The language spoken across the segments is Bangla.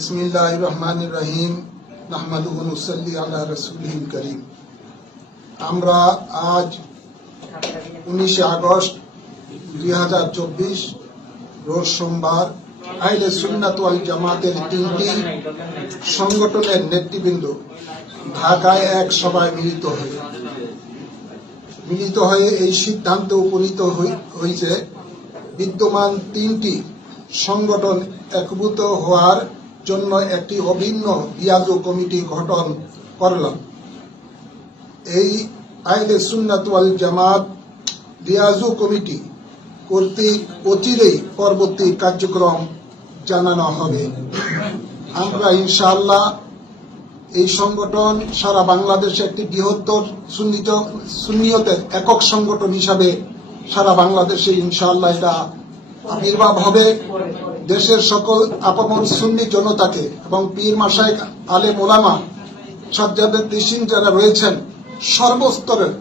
বিসমিল্লাহ রহমান রহিম নাহমাদুসল্লি আল্লাহ রসুল করিম। আমরা আজ উনিশে আগস্ট দুই হাজার চব্বিশ, রোজ সোমবার আইলে সুন্নাত ওয়াল জামাতের তিনটি সংগঠনের নেতৃবৃন্দ ঢাকায় এক সভায় মিলিত হয়ে মিলিত হয়ে এই সিদ্ধান্তে উপনীত হয়েছে বিদ্যমান তিনটি সংগঠন একভূত হওয়ার জন্য একটি অভিন্ন দিয়াজু কমিটি গঠন করলাম। এই আইলে সুন্নাত ওয়াল জামাত দিয়াজু কমিটি কর্তৃক অচিরেই পরবর্তী কার্যক্রম জানানো হবে। আমরা ইনশাআল্লাহ এই সংগঠন সারা বাংলাদেশে একটি বৃহত্তর সুন্নিত সুন্নিয়তের একক সংগঠন হিসাবে সারা বাংলাদেশে ইনশাআল্লাহ এটা আবির্ভাব হবে দেশের সকল আপামর সুন্নি জনতাকে এবং পীর মাসায় আলে মোলামা সাজ্জাদের দিসিং যারা রয়েছেন, সর্বস্তরের,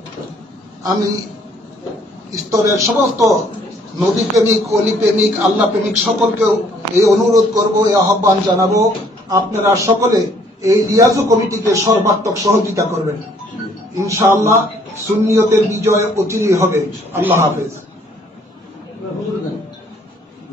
আমি স্তরের সমস্ত নদী প্রেমিক অলি প্রেমিক আল্লাহ প্রেমিক সকলকেও এই অনুরোধ করব, এই আহ্বান জানাব। আপনারা সকলে এই লিয়াজু কমিটিকে সর্বাত্মক সহযোগিতা করবেন। ইনশাআল্লাহ সুন্নিয়তের বিজয় অচিরই হবে। আল্লাহ হাফেজ।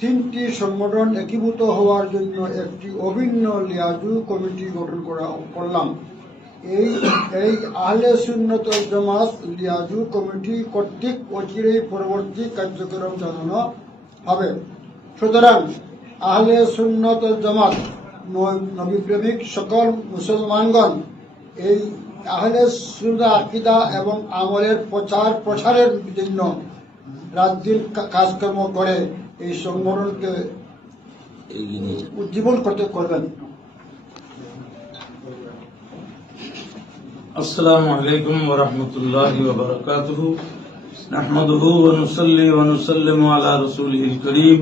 তিনটি সংগঠন একীভূত হওয়ার জন্য একটি অভিন্ন লিয়াজু কমিটি গঠন করা, করলাম। এই এই আহলে সুন্নত জামাত লিয়াজু কমিটি কর্তৃক অচিরেই পরবর্তী কার্যক্রম জানানো হবে। সুতরাং আহলে সুন্নত জামাত ন- নবী প্রেমিক সকল মুসলমানগণ, এই আহলে সুন্নাহ আকিদা এবং আমলের প্রচার প্রসারের জন্য রাত দিন কাজকর্ম করে। এই সংগঠনকে উজ্জীবন করতে করবেন আসসালামু আলাইকুম ওয়া রাহমাতুল্লাহি ওয়া বারাকাতুহু। নাহমাদুহু ওয়া নুসাল্লি ওয়া নুসাল্লিমু আলা রাসূলিহিল কারীম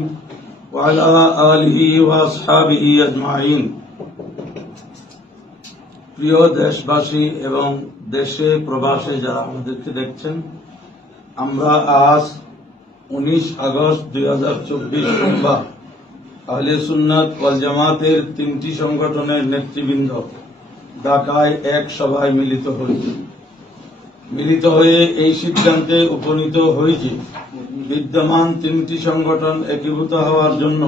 ওয়া আলা আলিহি ওয়া আসহাবিহি আজমাইন। প্রিয় দেশবাসী এবং দেশে প্রবাসে যারা আমাদেরকে দেখছেন আমরা আজ উনিশ আগস্ট দুই হাজার চব্বিশ সোমবার। আহলে সুন্নাত ওয়াল জামাতের তিনটি সংগঠনের নেতৃবৃন্দ ঢাকায় এক সভায় মিলিত হয়েছে। মিলিত হয়ে এই সিদ্ধান্তে উপনীত হয়েছে, বিদ্যমান তিনটি সংগঠন একীভূত হওয়ার জন্য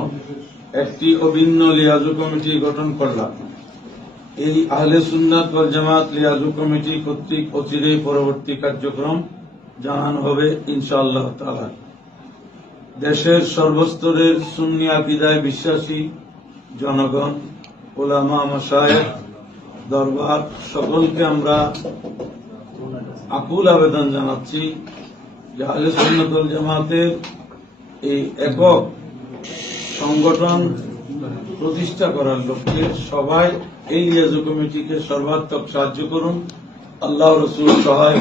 একটি অভিন্ন লিয়াজু কমিটি গঠন করলাম। এই আহলে সুন্নাত ওয়াল জামাত লিয়াজু কমিটি কর্তৃক অচিরে পরবর্তী কার্যক্রম জানানো হবে ইনশাআল্লাহ তাআলা। দেশের সর্বস্তরের সুন্নি আকিদায় বিশ্বাসী জনগণ, ওলামা মাসায়েখ দরবার, সকলকে আমরা আকুল আবেদন জানাচ্ছি যে আলে সুন্নতুল জামাতের এই একক সংগঠন প্রতিষ্ঠা করার লক্ষ্যে সবাই এই রিয়াজু কমিটিকে সর্বাত্মক সাহায্য করুন। আল্লাহ রসুল সহায়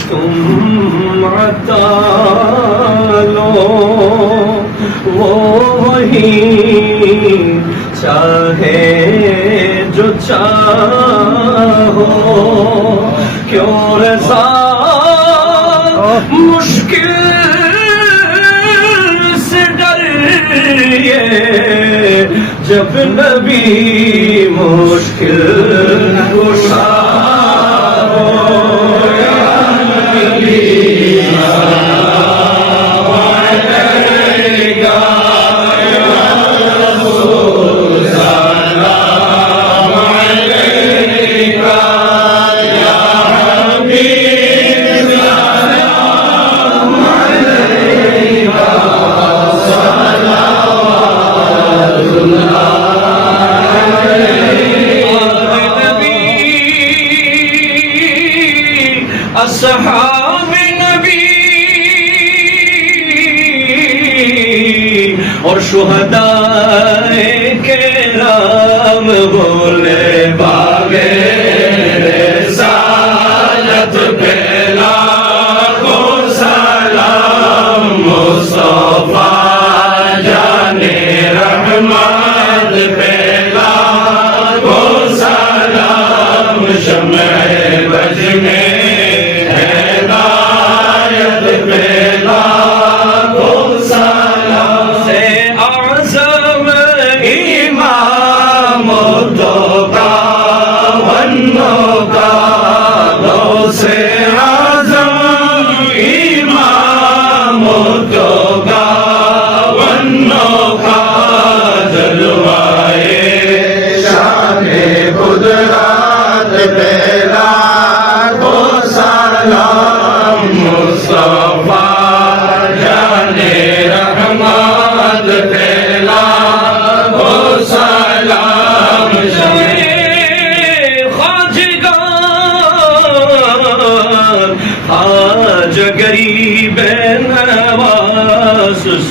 تم عطا لو وہ وہی چاہے جو چاہو کیوں رضا مشکل لیے جب نبی مشکل সাহাবে নবী और शुहदाए के नाम बोले बाबे सालत बेला को सलाम मुस्तफा जाने रहमत बेला को सलाम शमे बजने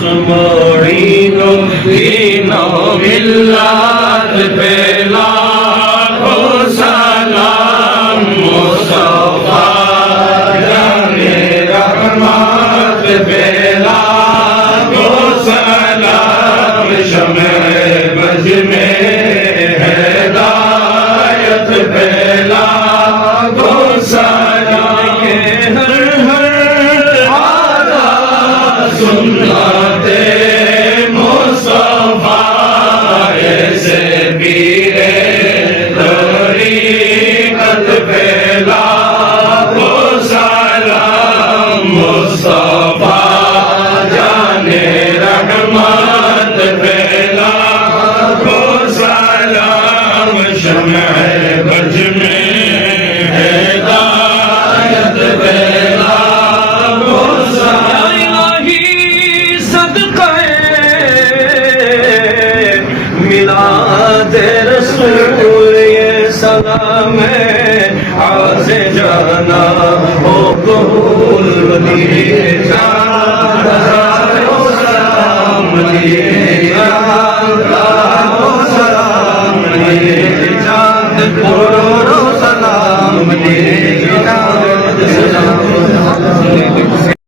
some میں آ سے جانا ہو قبول دیے جانا